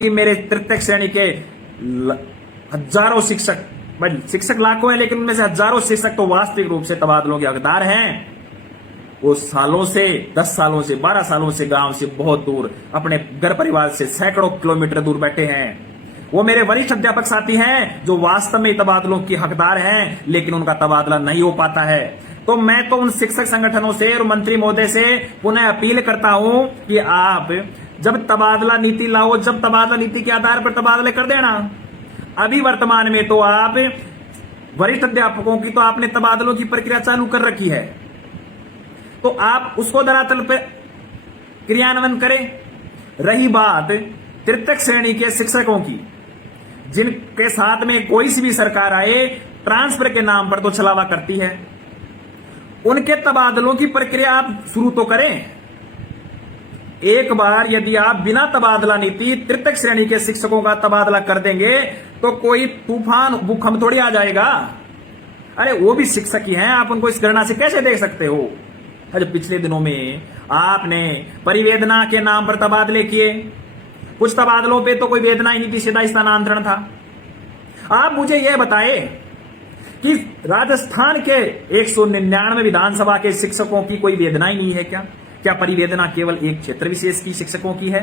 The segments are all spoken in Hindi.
कि मेरे तृतीय श्रेणी के हजारों शिक्षक, शिक्षक लाखों हैं लेकिन उनमें से हजारों शिक्षक तो वास्तविक रूप से तबादलों के हकदार हैं। वो सालों से, 10 सालों से, 12 सालों से गांव से बहुत दूर अपने घर परिवार से सैकड़ों किलोमीटर दूर बैठे हैं। वो मेरे वरिष्ठ अध्यापक साथी हैं जो वास्तव में तबादलों के हकदार हैं लेकिन उनका तबादला नहीं हो पाता है। तो मैं तो उन शिक्षक संगठनों से और मंत्री महोदय से पुनः अपील करता हूं कि आप जब तबादला नीति लाओ, जब तबादला नीति के आधार पर तबादले कर देना। अभी वर्तमान में तो आप वरिष्ठ अध्यापकों की तो आपने तबादलों की प्रक्रिया चालू कर रखी है, तो आप उसको धरातल पर क्रियान्वयन करें। रही बात तृतीय श्रेणी के शिक्षकों की, जिनके साथ में कोई सी भी सरकार आए ट्रांसफर के नाम पर तो छलावा करती है, उनके तबादलों की प्रक्रिया आप शुरू तो करें। एक बार यदि आप बिना तबादला नीति तृतीय श्रेणी के शिक्षकों का तबादला कर देंगे तो कोई तूफान भूकंप थोड़ी आ जाएगा। अरे वो भी शिक्षक ही हैं, आप उनको इस गणना से कैसे देख सकते हो। अरे पिछले दिनों में आपने परिवेदना के नाम पर तबादले किए, कुछ तबादलों पे तो कोई वेदना ही नहीं थी, सीधा स्थानांतरण था। आप मुझे यह बताए कि राजस्थान के 199 विधानसभा के शिक्षकों की कोई वेदना ही नहीं है क्या? क्या परिवेदना केवल एक क्षेत्र विशेष की शिक्षकों की है?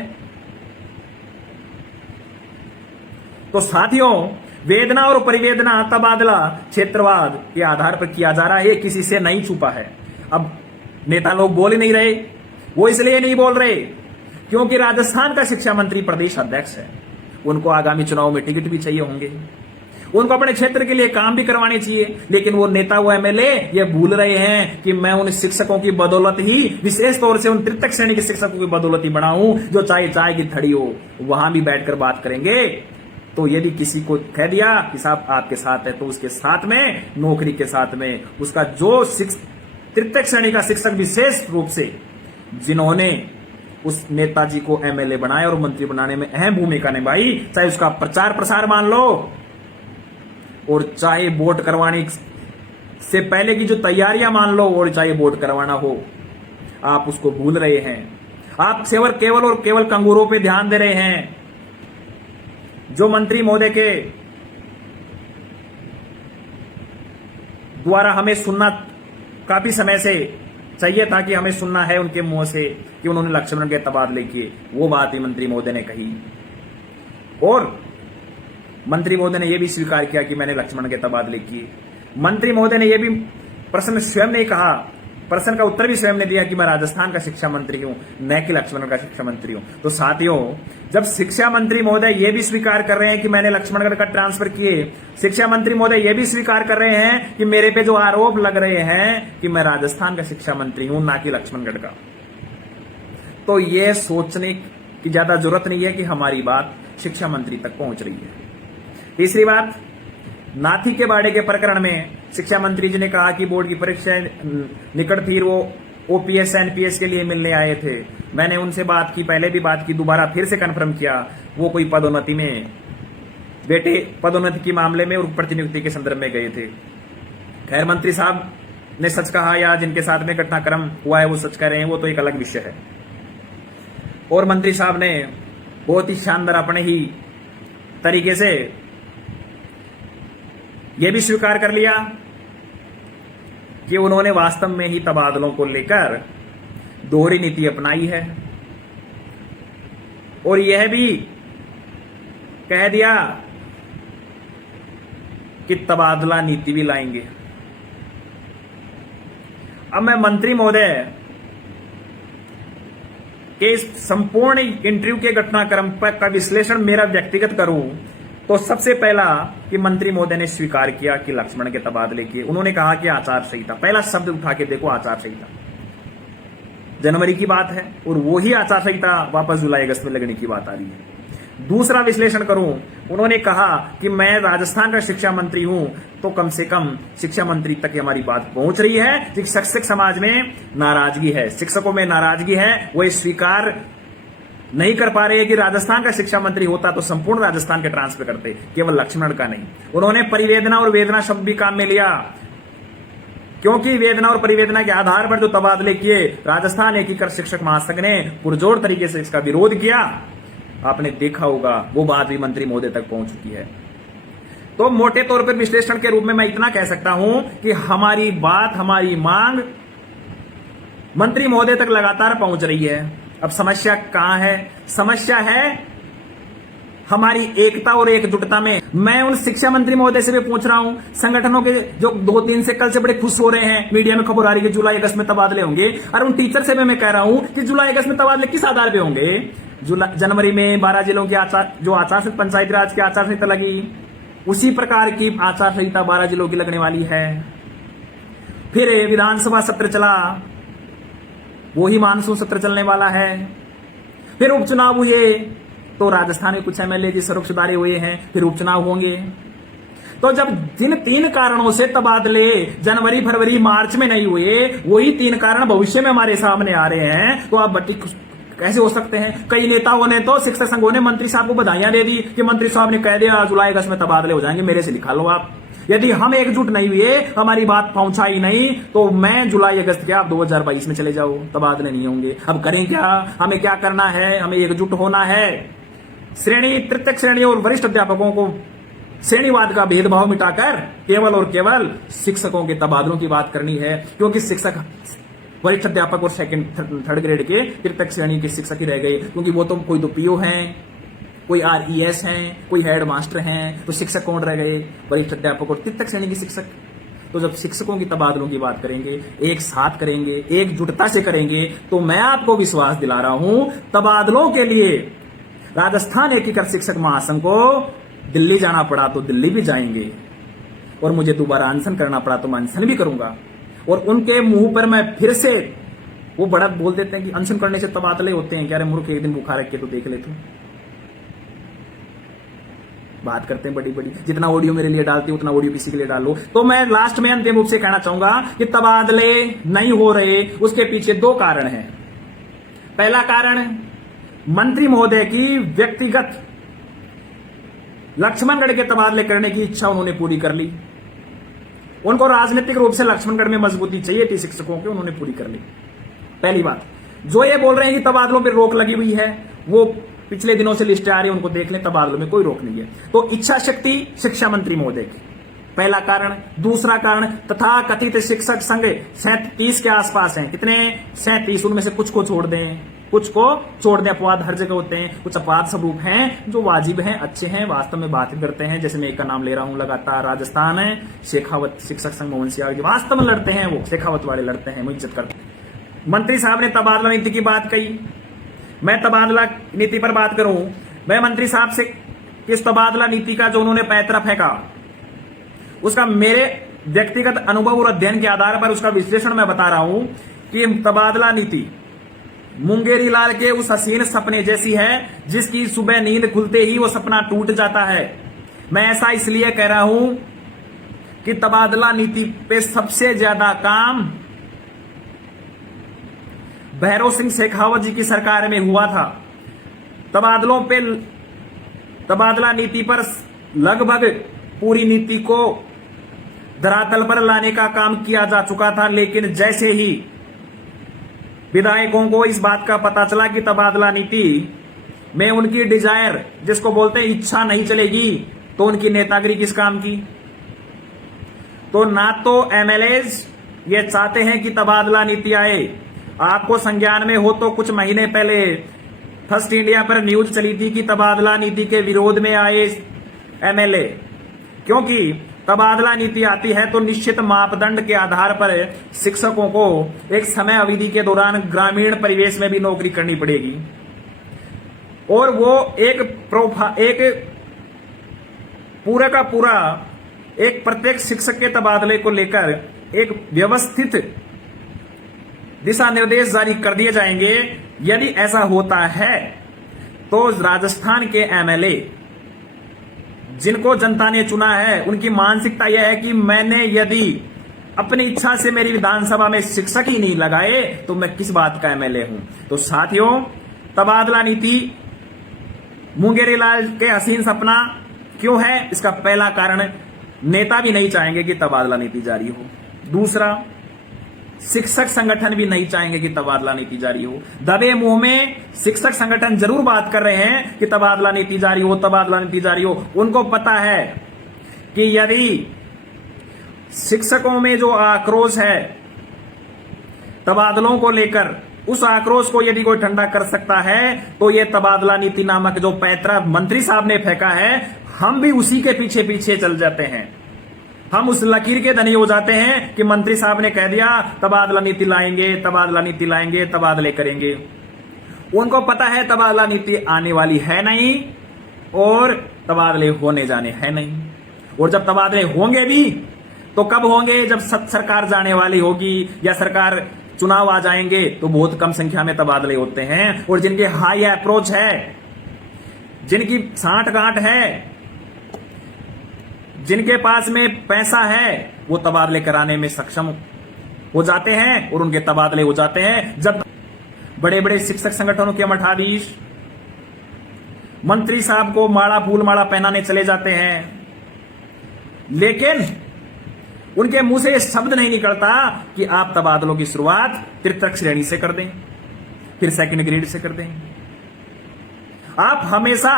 तो साथियों, वेदना और परिवेदना तबादला क्षेत्रवाद के आधार पर किया जा रहा है, किसी से नहीं छुपा है। अब नेता लोग बोल ही नहीं रहे, वो इसलिए नहीं बोल रहे क्योंकि राजस्थान का शिक्षा मंत्री प्रदेश अध्यक्ष है, उनको आगामी चुनाव में टिकट भी चाहिए होंगे, उनको अपने क्षेत्र के लिए काम भी करवाने चाहिए। लेकिन वो नेता, वो एमएलए ये भूल रहे हैं कि मैं उन शिक्षकों की बदौलत ही, विशेष तौर से उन तृतीय श्रेणी के शिक्षकों की बदौलत ही बना हूं जो चाहे चाय की थड़ी हो वहां भी बैठकर बात करेंगे। तो यदि किसी को कह दिया कि साहब आपके साथ है, तो उसके साथ में, नौकरी के साथ में उसका जो तृतीय श्रेणी का शिक्षक विशेष रूप से जिन्होंने उस नेताजी को एमएलए बनाया और मंत्री बनाने में अहम भूमिका निभाई, चाहे उसका प्रचार प्रसार मान लो और चाहे वोट करवाने से पहले की जो तैयारियां मान लो और चाहे वोट करवाना हो, आप उसको भूल रहे हैं। आप केवल और केवल कंगूरों पे ध्यान दे रहे हैं। जो मंत्री महोदय के द्वारा हमें सुनना काफी समय से चाहिए था कि हमें सुनना है उनके मुंह से कि उन्होंने लक्ष्मण के तबादले किए, वो बात ही मंत्री महोदय ने कही। और मंत्री महोदय ने यह भी स्वीकार किया कि मैंने लक्ष्मण के तबादले किए। मंत्री महोदय ने यह भी प्रश्न स्वयं ने कहा, प्रश्न का उत्तर भी स्वयं ने दिया कि मैं राजस्थान का शिक्षा मंत्री हूं, न कि लक्ष्मण का शिक्षा मंत्री हूं। तो साथियों, जब शिक्षा मंत्री महोदय यह भी स्वीकार कर रहे हैं कि मैंने लक्ष्मणगढ़ का ट्रांसफर किए, शिक्षा मंत्री महोदय यह भी स्वीकार कर रहे हैं कि मेरे पे जो आरोप लग रहे हैं कि मैं राजस्थान का शिक्षा मंत्री हूं, ना कि लक्ष्मणगढ़ का, तो यह सोचने की ज्यादा जरूरत नहीं है कि हमारी बात शिक्षा मंत्री तक पहुंच रही है। तीसरी बात, नाथी के बाड़े के प्रकरण में शिक्षा मंत्री जी ने कहा कि बोर्ड की परीक्षाएं निकट थी, वो ओपीएस एनपीएस के लिए मिलने आए थे। मैंने उनसे बात की, पहले भी बात की, दोबारा फिर से कंफर्म किया, वो कोई पदोन्नति में, बेटे पदोन्नति के मामले में और प्रतिनियुक्ति के संदर्भ में गए थे। खैर, मंत्री साहब ने सच कहा या जिनके साथ में घटनाक्रम हुआ है वो सच कह रहे हैं, वो तो एक अलग विषय है। और मंत्री साहब ने बहुत ही शानदार अपने ही तरीके से यह भी स्वीकार कर लिया कि उन्होंने वास्तव में ही तबादलों को लेकर दोहरी नीति अपनाई है, और यह भी कह दिया कि तबादला नीति भी लाएंगे। अब मैं मंत्री महोदय के इस संपूर्ण इंटरव्यू के घटनाक्रम का विश्लेषण मेरा व्यक्तिगत करूं तो सबसे पहला कि मंत्री महोदय ने स्वीकार किया कि लक्ष्मण के तबादले किए। उन्होंने कहा कि आचार संहिता, पहला शब्द उठा के देखो, आचार संहिता जनवरी की बात है और वो ही आचार संहिता वापस जुलाई अगस्त में लगने की बात आ रही है। दूसरा विश्लेषण करूं, उन्होंने कहा कि मैं राजस्थान का शिक्षा मंत्री हूं, तो कम से कम शिक्षा मंत्री तक हमारी बात पहुंच रही है कि शिक्षक समाज में नाराजगी है, शिक्षकों में नाराजगी है, वो स्वीकार नहीं कर पा रहे हैं कि राजस्थान का शिक्षा मंत्री होता तो संपूर्ण राजस्थान के ट्रांसफर करते, केवल लक्ष्मण का नहीं। उन्होंने परिवेदना और वेदना शब्द भी काम में लिया, क्योंकि वेदना और परिवेदना के आधार पर जो तबादले किए, राजस्थान एकीकृत शिक्षक महासंघ ने पुरजोर तरीके से इसका विरोध किया। आपने देखा होगा वो बात भी मंत्री महोदय तक पहुंच चुकी है। तो मोटे तौर पर विश्लेषण के रूप में मैं इतना कह सकता हूं कि हमारी बात, हमारी मांग मंत्री महोदय तक लगातार पहुंच रही है। अब समस्या कहां है? समस्या है हमारी एकता और एकजुटता में। मैं उन शिक्षा मंत्री महोदय से भी पूछ रहा हूं, संगठनों के जो 2-3 से कल से बड़े खुश हो रहे हैं, मीडिया में खबर आ रही है कि जुलाई अगस्त में तबादले होंगे, और उन टीचर से भी मैं कह रहा हूं कि जुलाई अगस्त में तबादले किस आधार पर होंगे? जनवरी में 12 जिलों की जो आचार संहिता, पंचायती राज की आचार संहिता लगी, उसी प्रकार की आचार संहिता 12 जिलों की लगने वाली है। फिर विधानसभा सत्र चला, वही मानसून सत्र चलने वाला है। फिर उपचुनाव हुए, तो राजस्थान में कुछ एमएलए की सड़क सुधारे हुए हैं, फिर उपचुनाव होंगे। तो जब जिन 3 कारणों से तबादले जनवरी, फरवरी, मार्च में नहीं हुए, वही 3 कारण भविष्य में हमारे सामने आ रहे हैं, तो आप बट्टी कैसे हो सकते हैं? कई नेताओं ने तो शिक्षक संघों ने मंत्री साहब को बधाइयां दे दी कि मंत्री साहब ने कह दिया जुलाई अगस्त में तबादले हो जाएंगे, मेरे से लिखा लो आप। यदि हम एकजुट नहीं हुए, हमारी बात पहुंचाई नहीं, तो मैं जुलाई अगस्त के आप 2022 में चले जाओ, तबादले नहीं होंगे। अब करें क्या? हमें क्या करना है? हमें एकजुट होना है। श्रेणी, तृतीयक श्रेणी और वरिष्ठ अध्यापकों को श्रेणीवाद का भेदभाव मिटाकर केवल और केवल शिक्षकों के तबादलों की बात करनी है, क्योंकि शिक्षक वरिष्ठ अध्यापक और सेकंड, थर्ड ग्रेड के तृतीयक श्रेणी के शिक्षक ही रह गए, क्योंकि वो तो कोई तो पीओ हैं, कोई आरईएस हैं, कोई हेड मास्टर हैं, तो शिक्षक कौन रह गए? वरिष्ठ अध्यापक और तृतीयक श्रेणी के शिक्षक। तो जब शिक्षकों की तबादलों की बात करेंगे, एक साथ करेंगे, एकजुटता से करेंगे, तो मैं आपको विश्वास दिला रहा हूं, तबादलों के लिए राजस्थान एकीकृत शिक्षक महासंघ को दिल्ली जाना पड़ा तो दिल्ली भी जाएंगे, और मुझे दोबारा अनशन करना पड़ा तो मैं अनशन भी करूंगा। और उनके मुंह पर मैं फिर से, वो बड़ा बोल देते हैं कि अनशन करने से तबादले होते हैं, क्या रे मूर्ख, एक दिन बुखार रख के तो देख ले तू। बात करते हैं बड़ी बड़ी, जितना ऑडियो मेरे लिए डालती उतना ऑडियो किसी के लिए डालो। तो मैं लास्ट में अंतिम रूप से कहना चाहूंगा कि तबादले नहीं हो रहे, उसके पीछे 2 कारण हैं। पहला कारण, मंत्री महोदय की व्यक्तिगत लक्ष्मणगढ़ के तबादले करने की इच्छा उन्होंने पूरी कर ली। उनको राजनीतिक रूप से लक्ष्मणगढ़ में मजबूती चाहिए थी शिक्षकों की, उन्होंने पूरी कर ली। पहली बात। जो ये बोल रहे हैं कि तबादलों पर रोक लगी हुई है, वो पिछले दिनों से लिस्ट आ रही है, उनको देख लें, तबादलों में कोई रोक नहीं है। तो इच्छा शक्ति शिक्षा मंत्री महोदय की, पहला कारण। दूसरा कारण, तथा कथित शिक्षक संघ 37 के आसपास हैं। कितने? 37। उनमें से कुछ को छोड़ दें, कुछ को छोड़ दें। अपवाद हर जगह होते हैं, कुछ अपवाद स्वरूप हैं जो वाजिब हैं, अच्छे हैं, वास्तव में बात करते हैं। जैसे मैं एक का नाम ले रहा हूं लगातार, राजस्थान है, शेखावत शिक्षक संघ मोहन सियाल जी, वास्तव में लड़ते हैं, वो शेखावत वाले लड़ते हैं, मैं इज्जत करते हैं। मंत्री साहब ने तबादला नीति की बात कही, मैं तबादला नीति पर बात करूं। मैं मंत्री साहब से इस तबादला नीति का जो उन्होंने पैतरा फेंका, उसका मेरे व्यक्तिगत अनुभव और अध्ययन के आधार पर उसका विश्लेषण मैं बता रहा हूं कि तबादला नीति मुंगेरी लाल के उस हसीन सपने जैसी है जिसकी सुबह नींद खुलते ही वो सपना टूट जाता है। मैं ऐसा इसलिए कह रहा हूं कि तबादला नीति पे सबसे ज्यादा काम भैरव सिंह शेखावत जी की सरकार में हुआ था। तबादलों पे, तबादला नीति पर लगभग पूरी नीति को धरातल पर लाने का काम किया जा चुका था, लेकिन जैसे ही विधायकों को इस बात का पता चला कि तबादला नीति में उनकी डिजायर, जिसको बोलते हैं इच्छा, नहीं चलेगी, तो उनकी नेतागिरी किस काम की? तो ना तो एमएलएज ये चाहते हैं कि तबादला नीति आए। आपको संज्ञान में हो तो कुछ महीने पहले फर्स्ट इंडिया पर न्यूज चली थी कि तबादला नीति के विरोध में आए एमएलए, क्योंकि तबादला नीति आती है तो निश्चित मापदंड के आधार पर शिक्षकों को एक समय अवधि के दौरान ग्रामीण परिवेश में भी नौकरी करनी पड़ेगी, और वो एक पूरा का पूरा एक प्रत्येक शिक्षक के तबादले को लेकर एक व्यवस्थित दिशा निर्देश जारी कर दिए जाएंगे। यदि ऐसा होता है तो राजस्थान के एमएलए जिनको जनता ने चुना है, उनकी मानसिकता यह है कि मैंने यदि अपनी इच्छा से मेरी विधानसभा में शिक्षक ही नहीं लगाए तो मैं किस बात का एमएलए हूं। तो साथियों, तबादला नीति मुंगेरी लाल के हसीन सपना क्यों है? इसका पहला कारण, नेता भी नहीं चाहेंगे कि तबादला नीति जारी हो। दूसरा, शिक्षक संगठन भी नहीं चाहेंगे कि तबादला नीति जारी हो। दबे मुंह में शिक्षक संगठन जरूर बात कर रहे हैं कि तबादला नीति जारी हो, तबादला नीति जारी हो। उनको पता है कि यदि शिक्षकों में जो आक्रोश है तबादलों को लेकर, उस आक्रोश को यदि कोई ठंडा कर सकता है तो ये तबादला नीति नामक जो पैंतरा मंत्री साहब ने फेंका है, हम भी उसी के पीछे पीछे चल जाते हैं। हम उस लकीर के धनी हो जाते हैं कि मंत्री साहब ने कह दिया तबादला नीति लाएंगे, तबादला नीति लाएंगे, तबादले करेंगे। उनको पता है तबादला नीति आने वाली है नहीं और तबादले होने जाने हैं नहीं। और जब तबादले होंगे भी तो कब होंगे? जब सरकार जाने वाली होगी या सरकार चुनाव आ जाएंगे तो बहुत कम संख्या में तबादले होते हैं। और जिनके हाई अप्रोच है, जिनकी सांठ गांठ है, जिनके पास में पैसा है, वो तबादले कराने में सक्षम हो जाते हैं और उनके तबादले हो जाते हैं। जब बड़े बड़े शिक्षक संगठनों के मठाधीश मंत्री साहब को माला फूल माला पहनाने चले जाते हैं, लेकिन उनके मुंह से यह शब्द नहीं निकलता कि आप तबादलों की शुरुआत तृतीयक श्रेणी से कर दें, फिर सेकंड ग्रेड से कर दें। आप हमेशा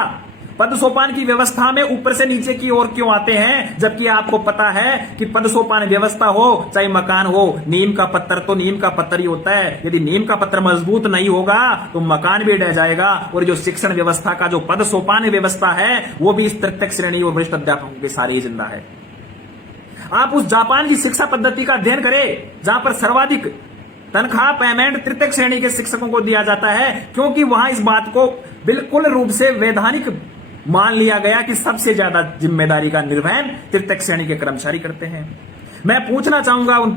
पद सोपान की व्यवस्था में ऊपर से नीचे की ओर क्यों आते हैं, जबकि आपको पता है कि पद सोपान व्यवस्था हो चाहे मकान हो, नीम का पत्थर तो नीम का पत्थर ही होता है। यदि नीम का पत्थर मजबूत नहीं होगा तो मकान भी ढह जाएगा। और जो शिक्षण व्यवस्था का जो पद सोपान व्यवस्था है वो भी इस तृतीयक श्रेणी और वरिष्ठ अध्यापकों के सारे ही जिंदा है। आप उस जापान की शिक्षा पद्धति का अध्ययन करें जहां पर सर्वाधिक तनख्वाह पेमेंट तृतीयक श्रेणी के शिक्षकों को दिया जाता है, क्योंकि वहां इस बात को बिल्कुल रूप से वैधानिक मान लिया गया कि सबसे ज्यादा जिम्मेदारी का निर्वहन तृतीयक श्रेणी के कर्मचारी करते हैं। मैं पूछना चाहूंगा उन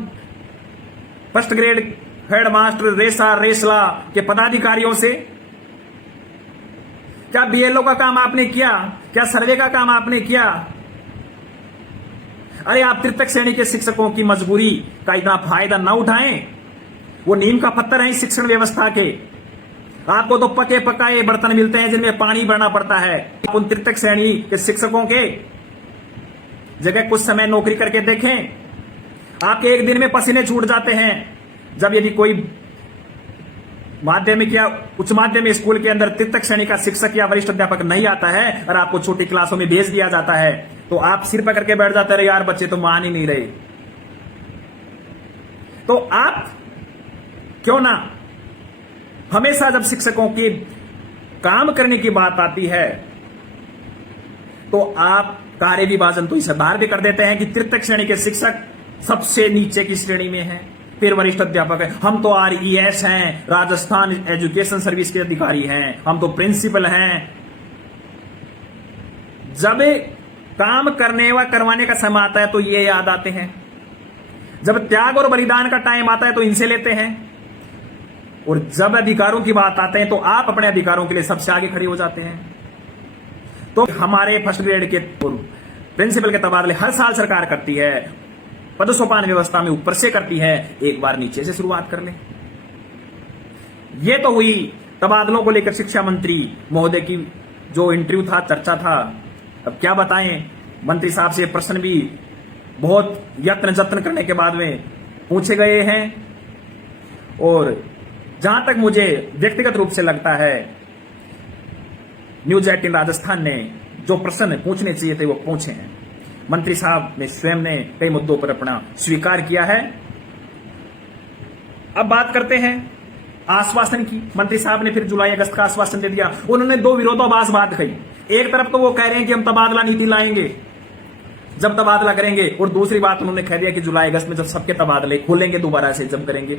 फर्स्ट ग्रेड हेडमास्टर रेसा रेसला के पदाधिकारियों से, क्या बीएलओ का काम आपने किया? क्या सर्वे का काम आपने किया? अरे आप तृतीयक श्रेणी के शिक्षकों की मजबूरी का इतना फायदा ना उठाएं। वो नीम का पत्थर है शिक्षण व्यवस्था के। आपको तो पके पकाए बर्तन मिलते हैं जिनमें पानी भरना पड़ता है। आप उन तृतीयक श्रेणी के शिक्षकों के जगह कुछ समय नौकरी करके देखें, आपके एक दिन में पसीने छूट जाते हैं। जब यदि कोई माध्यमिक या उच्च माध्यमिक स्कूल के अंदर तृतीयक श्रेणी का शिक्षक या वरिष्ठ अध्यापक नहीं आता है और आपको छोटी क्लासों में भेज दिया जाता है, तो आप सिर पकड़ के बैठ जाते रहे, यार बच्चे तो मान ही नहीं रहे। तो आप क्यों ना हमेशा जब शिक्षकों की काम करने की बात आती है तो आप कार्य विभाजन तो इस आधार भी कर देते हैं कि तृतीयक श्रेणी के शिक्षक सबसे नीचे की श्रेणी में हैं, फिर वरिष्ठ अध्यापक है। हम तो RES हैं, राजस्थान एजुकेशन सर्विस के अधिकारी हैं, हम तो प्रिंसिपल हैं। जब काम करने व करवाने का समय आता है तो ये याद आते हैं, जब त्याग और बलिदान का टाइम आता है तो इनसे लेते हैं, और जब अधिकारों की बात आते हैं तो आप अपने अधिकारों के लिए सबसे आगे खड़े हो जाते हैं। तो हमारे फर्स्ट ग्रेड के प्रिंसिपल के तबादले हर साल सरकार करती है, पद सोपान व्यवस्था में ऊपर से करती है, एक बार नीचे से शुरुआत कर ले। यह तो हुई तबादलों को लेकर शिक्षा मंत्री महोदय की जो इंटरव्यू था, चर्चा था। अब क्या बताएं, मंत्री साहब से प्रश्न भी बहुत यत्न जत्न करने के बाद में पूछे गए हैं, और जहां तक मुझे व्यक्तिगत रूप से लगता है न्यूज 18 राजस्थान ने जो प्रश्न पूछने चाहिए थे वो पूछे हैं। मंत्री साहब ने स्वयं ने कई मुद्दों पर अपना स्वीकार किया है। अब बात करते हैं आश्वासन की। मंत्री साहब ने फिर जुलाई अगस्त का आश्वासन दे दिया। उन्होंने दो विरोधाभास बात कही। एक तरफ तो वो कह रहे हैं कि हम तबादला नीति लाएंगे जब तबादला करेंगे, और दूसरी बात उन्होंने कह दिया कि जुलाई अगस्त में जब सबके तबादले खोलेंगे दोबारा से जब करेंगे।